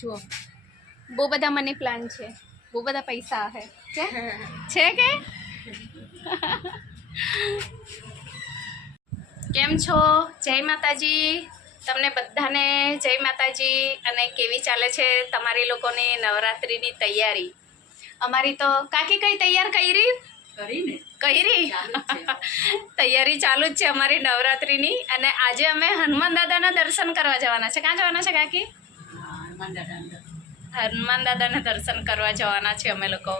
જુઓ બહુ બધા મની પ્લાન્ટ છે, બહુ બધા પૈસા છે કે કેમ છો? જય માતાજી તમને બધાને, જય માતાજી। અને કેવી ચાલે છે તમારી લોકોની નવરાત્રિની તૈયારી? અમારી તો કાકી કઈ તૈયાર કરી તૈયારી ચાલુ જ છે અમારી નવરાત્રિની। અને આજે અમે હનુમાન દાદાના દર્શન કરવા જવાના છે। ક્યાં જવાના છે કાકી? હનુમાન દાદાના દર્શન કરવા જવાના છે અમે લોકો।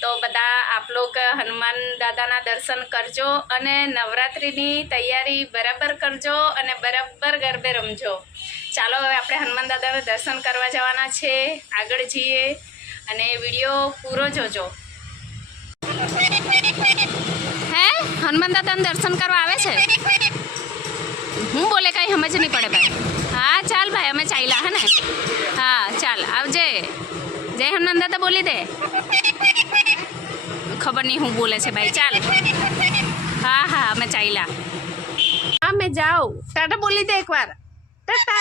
તો બધા આપ લોગ હનુમાન દાદાના દર્શન કરજો અને નવરાત્રિની તૈયારી બરાબર કરજો અને બરાબર ગરબે રમજો। ચાલો હવે આપણે હનુમાન દાદાના દર્શન કરવા જવાના છે, આગળ જઈએ અને વિડીયો પૂરો જોજો। હે હનુમાન દાદાના દર્શન કરવા આવે છે? હું બોલે કાંઈ સમજ નહીં પડે ભાઈ। હા ચાલ ભાઈ અમે ચાલ્યા હે ને? હા ચાલ આવજે। જય હનુમાન દાદા બોલી દે। ખબર નહીં હું બોલે છે ભાઈ। ચાલ હા હા અમે ચાલ્યા। હા મેં જાઉં। ટાટા બોલી દે એકવાર। ટાટા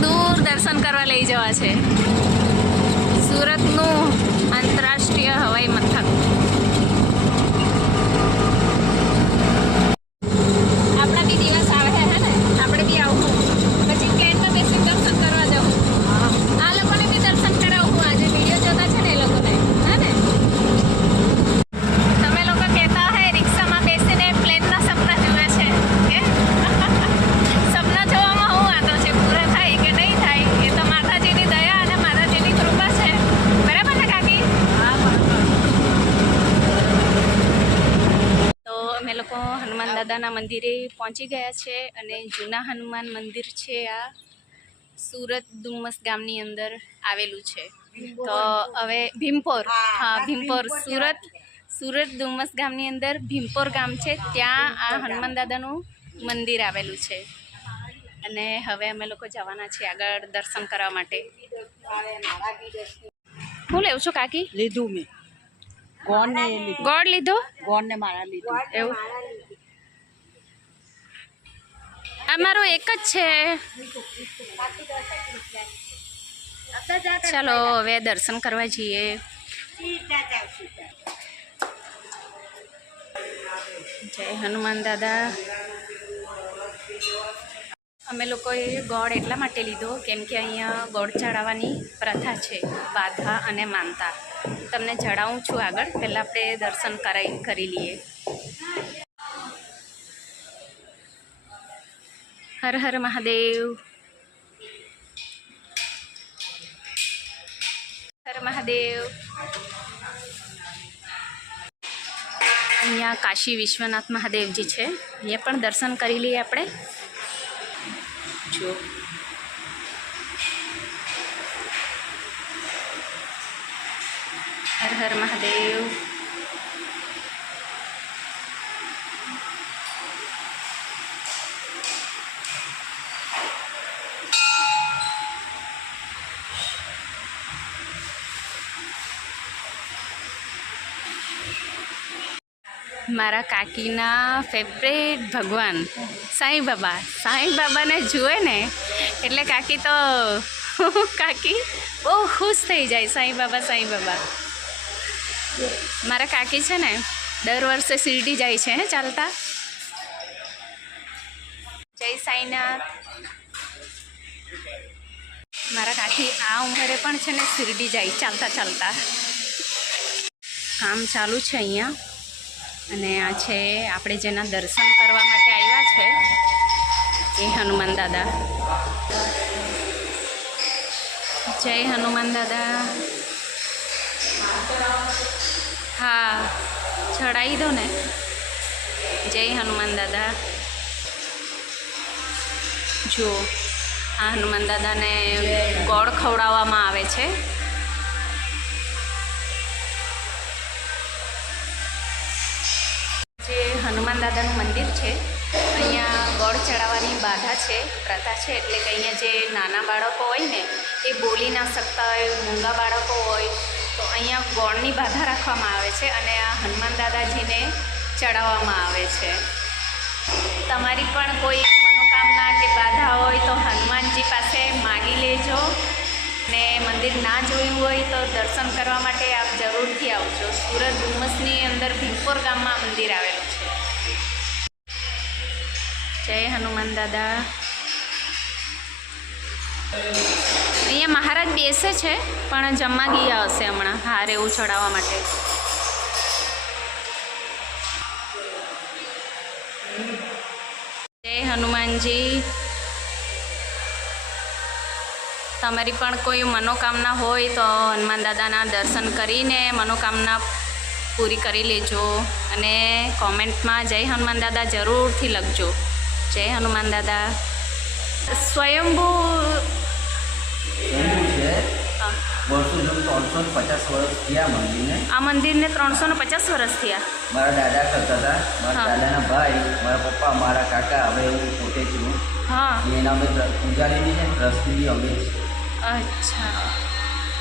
હું દર્શન કરવા લઈ જવા છે સુરતનું આંતરરાષ્ટ્રીય હવાઈ મથક। આપણા બી દિવસ આવે હે ને? આપણે બી આવું પછી ટ્રેનમાં બેસી દર્શન કરવા જવું। આ લોકોને બી દર્શન કરાવું। આજે વિડીયો જોતા છે ને એ લોકોને, હે ને? તમે લોકો કહેતા હોય રિક્ષામાં બેસીને પ્લેનના સપના જુએ છે કે સપના જોવામાં હું વાંધો છે, પૂરા થાય કે નહીં થાય એ તો માતાજીની દયા અને માતાજીની કૃપા છે। બરાબર ને કાકી? તો અમે લોકો હનુમાન દાદાના મંદિરે પહોંચી ગયા છે અને જૂના હનુમાન મંદિર છે આ સુરત ડુમસ ગામની અંદર આવેલું છે। તો હવે ભીમપોર, હા ભીમપોર, સુરત ડુમસ ગામની અંદર ભીમપોર ગામ છે, ત્યાં આ હનુમાન દાદાનું મંદિર આવેલું છે। અને હવે અમે લોકો જવાના છીએ આગળ દર્શન કરવા માટે। હું લેવું છું કાકી? લીધું મેં ગોળ લીધો? ગોળ ને માળા લીધું। એવું અમારું એક જ છે। ચાલો હવે દર્શન કરવા જઈએ। જય હનુમાન દાદા। અમે લોકોએ ગોળ એટલા માટે લીધો કેમ કે અહીંયા ગોળ ચડાવવાની પ્રથા છે, બાધા અને માનતા। તમને જણાવું છું આગળ, પહેલાં આપણે દર્શન કરી લઈએ। હર હર મહાદેવ, હર મહાદેવ। અહીંયા કાશી વિશ્વનાથ મહાદેવજી છે, અહીંયા પણ દર્શન કરી લઈએ આપણે। જો હર હર મહાદેવ। મારા કાકીના ફેવરેટ ભગવાન સાંઈ બાબા। સાંઈ બાબાને જુએ ને એટલે કાકી તો કાકી બહુ ખુશ થઈ જાય। સાંઈ બાબા મારા કાકી છે ને દર વર્ષે શિરડી જાય છે હે ચાલતા। જય સાંઈનાથ। મારા કાકી આ ઉંમરે પણ છે ને શિરડી જાય ચાલતા ચાલતા। કામ ચાલુ છે અહીંયા અને આ છે આપણે જેના દર્શન કરવા માટે આવ્યા છે। એ હનુમાન દાદા. જય હનુમાન દાદા. હા, ચડાવી દો ને. જય હનુમાન દાદા. જુઓ, આ હનુમાન દાદાને ગોળ ખવડાવવામાં આવે છે. જે હનુમાન દાદાનું મંદિર છે, અહીંયા ગોળ ચડાવવાની બાધા છે, પ્રથા છે. એટલે કે અહીંયા જે નાના બાળકો હોય ને એ બોલી ના શકતા હોય, મૂંગા બાળકો હોય, તો અહીંયા ગોળની બાધા રાખવામાં આવે છે અને આ હનુમાન દાદાજીને ચડાવવામાં આવે છે. તમારી પણ કોઈ મનોકામના કે બાધા હોય તો હનુમાનજી પાસે માગી લેજો. ને મંદિર ના જોયું હોય તો દર્શન કરવા માટે આપ જરૂરથી આવજો. સુરત ડુમસની અંદર ભીમપોર ગામમાં મંદિર આવેલું છે. જય હનુમાન દાદા. અહીંયા મહારાજ બેસે છે પણ જમવા ગયા હશે હમણાં હાર એવું ચડાવવા માટે. જય હનુમાનજી. તમારી પણ કોઈ મનોકામના હોય તો હનુમાન દાદાના દર્શન કરીને મનોકામના પૂરી કરી લેજો. અને કોમેન્ટમાં જય હનુમાન દાદા જરૂરથી લખજો. જય હનુમાન દાદા. સ્વયંભૂ આ મંદિરને 350 વર્ષ થયા. મારા દાદા કરતા હતા, મારા દાદાના ભાઈ, મારા પપ્પા, મારા કાકા, હવે હું પોતે છું. હા, એના અમે પૂજારીની છે, ટ્રસ્ટી અમે. અચ્છા.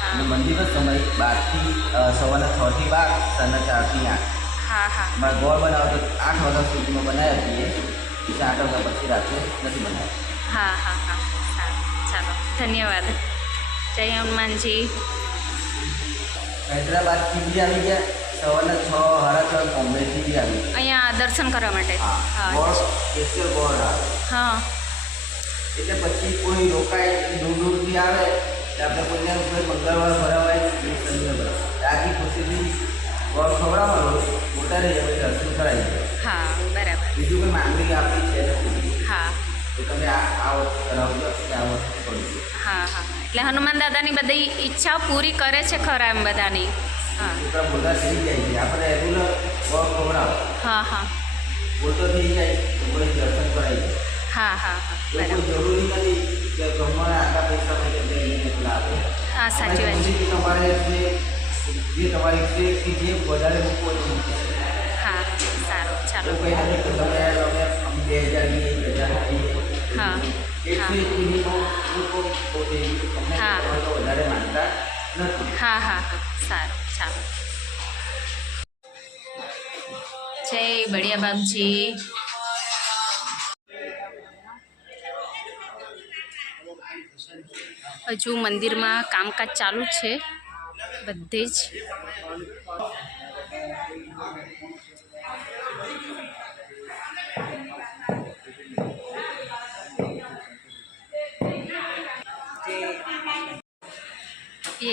અને મંદિરનો સમય 12 સવારના 6 થી 12, સાંજના 4 થી 8. હા હા. મારા ગોળ બનાવો તો 8 વાગ્યા સુધીમાં બનાવ્યા છીએ. પછી 8 વાગ્યા પછી રાત્રે નથી બનાવ્યા. હા હા હા. સારું, ચાલો, ધન્યવાદ. જય હનુમાનજી. હૈદરાબાદથી બી આવી ગયા, સવારના 6, 6:30 બોમ્બેથી બી આવી ગયા. અહીંયા દર્શન કરવા માટે. હા, ગોળ સ્પેશિયલ ગોળ આવે. હા, એટલે પછી કોઈ રોકાય દૂર દૂરથી આવે તો આપણે કોઈને કોઈ મંગળવાર ભરાવાય શનિવાર રાજી ખુશીથી ગોળ ખવડાવવાનો, મોટા રહી જાય દર્શન કરાવી જાય. હા, બરાબર. બીજું કોઈ માંગણી આપણી છે નથી. હા તો તમે આ વસ્તુ કરાવજો, આ વસ્તુ કરજો. હા હા. એટલે હનુમાન દાદાની બધી ઈચ્છાઓ પૂરી કરે છે ખરા એમ બધાની. હા છોકરા મોટા થઈ જાય છે, આપણે રેગ્યુલર ગોળ ખવડાવો. હા હા. મોટો થઈ જાય તો કોઈ દર્શન કરાવી જાય. હા હા હા, કોઈ બરાબર. જરૂરી નથી કે ગમવાના આટલા પૈસા હોય તો એટલા આપે. હા, સાચી વાત છે. તમારે જે તમારી જે વધારે મૂકવો તો મૂકી શકે. હા, સારું, ચાલો. તો કંઈ નથી કે તમે 2000 ની 1000 હા હા હા. વધારે માનતા નથી. હા હા હા, સારું, ચાલો. જય બળિયા બાપજી. હજુ મંદિરમાં કામકાજ ચાલુ છે બધે જ. એ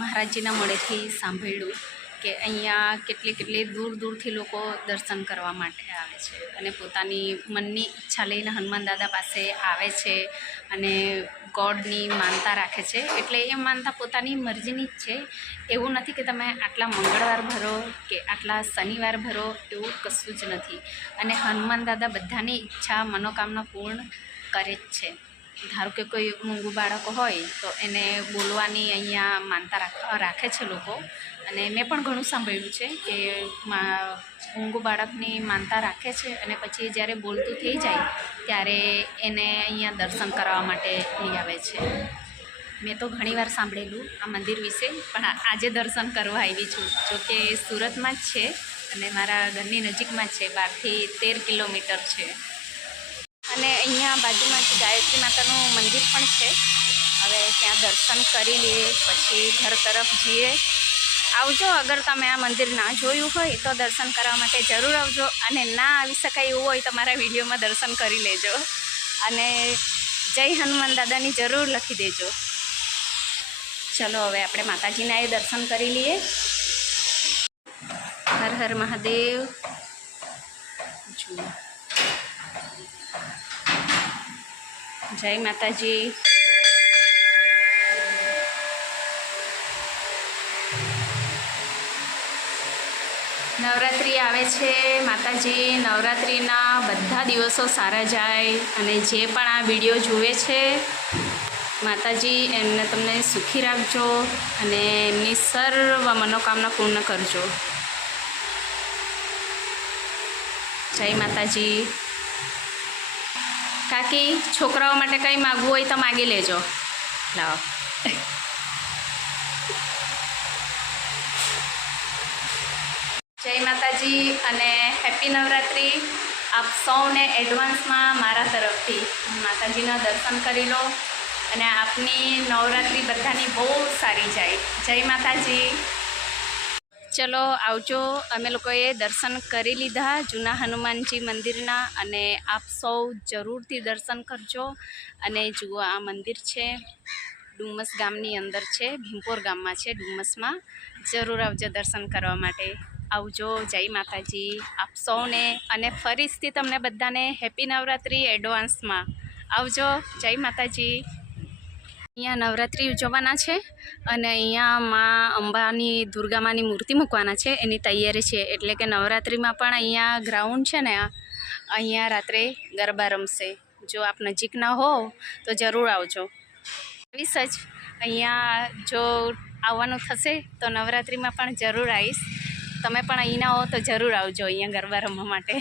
મહારાજજીના મોઢેથી સાંભળ્યું કે અહીંયા કેટલી દૂર દૂરથી લોકો દર્શન કરવા માટે આવે છે અને પોતાની મનની ઈચ્છા લઈને હનુમાન દાદા પાસે આવે છે અને ગોડની માનતા રાખે છે. એટલે એ માનતા પોતાની મરજીની જ છે. એવું નથી કે તમે આટલા મંગળવાર ભરો કે આટલા શનિવાર ભરો, એવું કશું જ નથી. અને હનુમાન દાદા બધાની ઈચ્છા મનોકામના પૂર્ણ કરે જ છે. ધારો કે કોઈ મૂંગું બાળક હોય તો એને બોલવાની અહીંયા માનતા રાખે છે લોકો. અને મેં પણ ઘણું સાંભળ્યું છે કે મૂંગું બાળકની માનતા રાખે છે અને પછી જ્યારે બોલતું થઈ જાય ત્યારે એને અહીંયા દર્શન કરવા માટે લઈ આવે છે. મેં તો ઘણીવાર સાંભળેલું આ મંદિર વિશે, પણ આજે દર્શન કરવા આવી છું. જોકે સુરતમાં જ છે અને મારા ઘરની નજીકમાં જ છે, 12 થી 13 કિલોમીટર છે. અને અહીંયા બાજુમાં જ ગાયત્રી માતાનું મંદિર પણ છે. હવે ત્યાં દર્શન કરી લઈએ પછી ઘર તરફ જઈએ. આવજો, અગર તમે આ મંદિર ના જોયું હોય તો દર્શન કરવા માટે જરૂર આવજો. અને ના આવી શકાય એવું હોય તો મારા વિડીયોમાં દર્શન કરી લેજો અને જય હનુમાન દાદાની જરૂર લખી દેજો. ચલો હવે આપણે માતાજીના એ દર્શન કરી લઈએ. હર હર મહાદેવ. જુઓ જય માતાજી. નવરાત્રિ આવે છે માતાજી. નવરાત્રિના બધા દિવસો સારા જાય અને જે પણ આ વિડીયો જુએ છે માતાજી એમને તમને સુખી રાખજો અને એમની સર્વ મનોકામના પૂર્ણ કરજો. જય માતાજી. કાકી, છોકરાઓ માટે કંઈ માગવું હોય તો માગી લેજો. લાવો. જય માતાજી અને હેપી નવરાત્રિ. આપ સૌને એડવાન્સમાં મારા તરફથી માતાજીના દર્શન કરી લો અને આપની નવરાત્રિ બધાની બહુ સારી જાય. જય માતાજી. ચલો આવજો. અમે લોકોએ દર્શન કરી લીધા જૂના હનુમાનજી મંદિરના અને આપ સૌ જરૂરથી દર્શન કરજો. અને જુઓ આ મંદિર છે ડુમસ ગામની અંદર છે, ભીમપોર ગામમાં છે ડુમસમાં. જરૂર આવજો દર્શન કરવા માટે. આવજો. જય માતાજી આપ સૌને અને ફરીથી તમને બધાને હેપી નવરાત્રિ એડવાન્સમાં. આવજો. જય માતાજી. અહીંયા નવરાત્રિ ઉજવવાના છે અને અહીંયા માં અંબાની દુર્ગામાની મૂર્તિ મૂકવાના છે, એની તૈયારી છે. એટલે કે નવરાત્રિમાં પણ અહીંયા ગ્રાઉન્ડ છે ને, અહીંયા રાત્રે ગરબા રમશે. જો આપ નજીકના હો તો જરૂર આવજો. આવીશ જ. અહીંયા જો આવવાનું થશે તો નવરાત્રિમાં પણ જરૂર આવીશ. તમે પણ અહીંના હો તો જરૂર આવજો અહીંયા ગરબા રમવા માટે.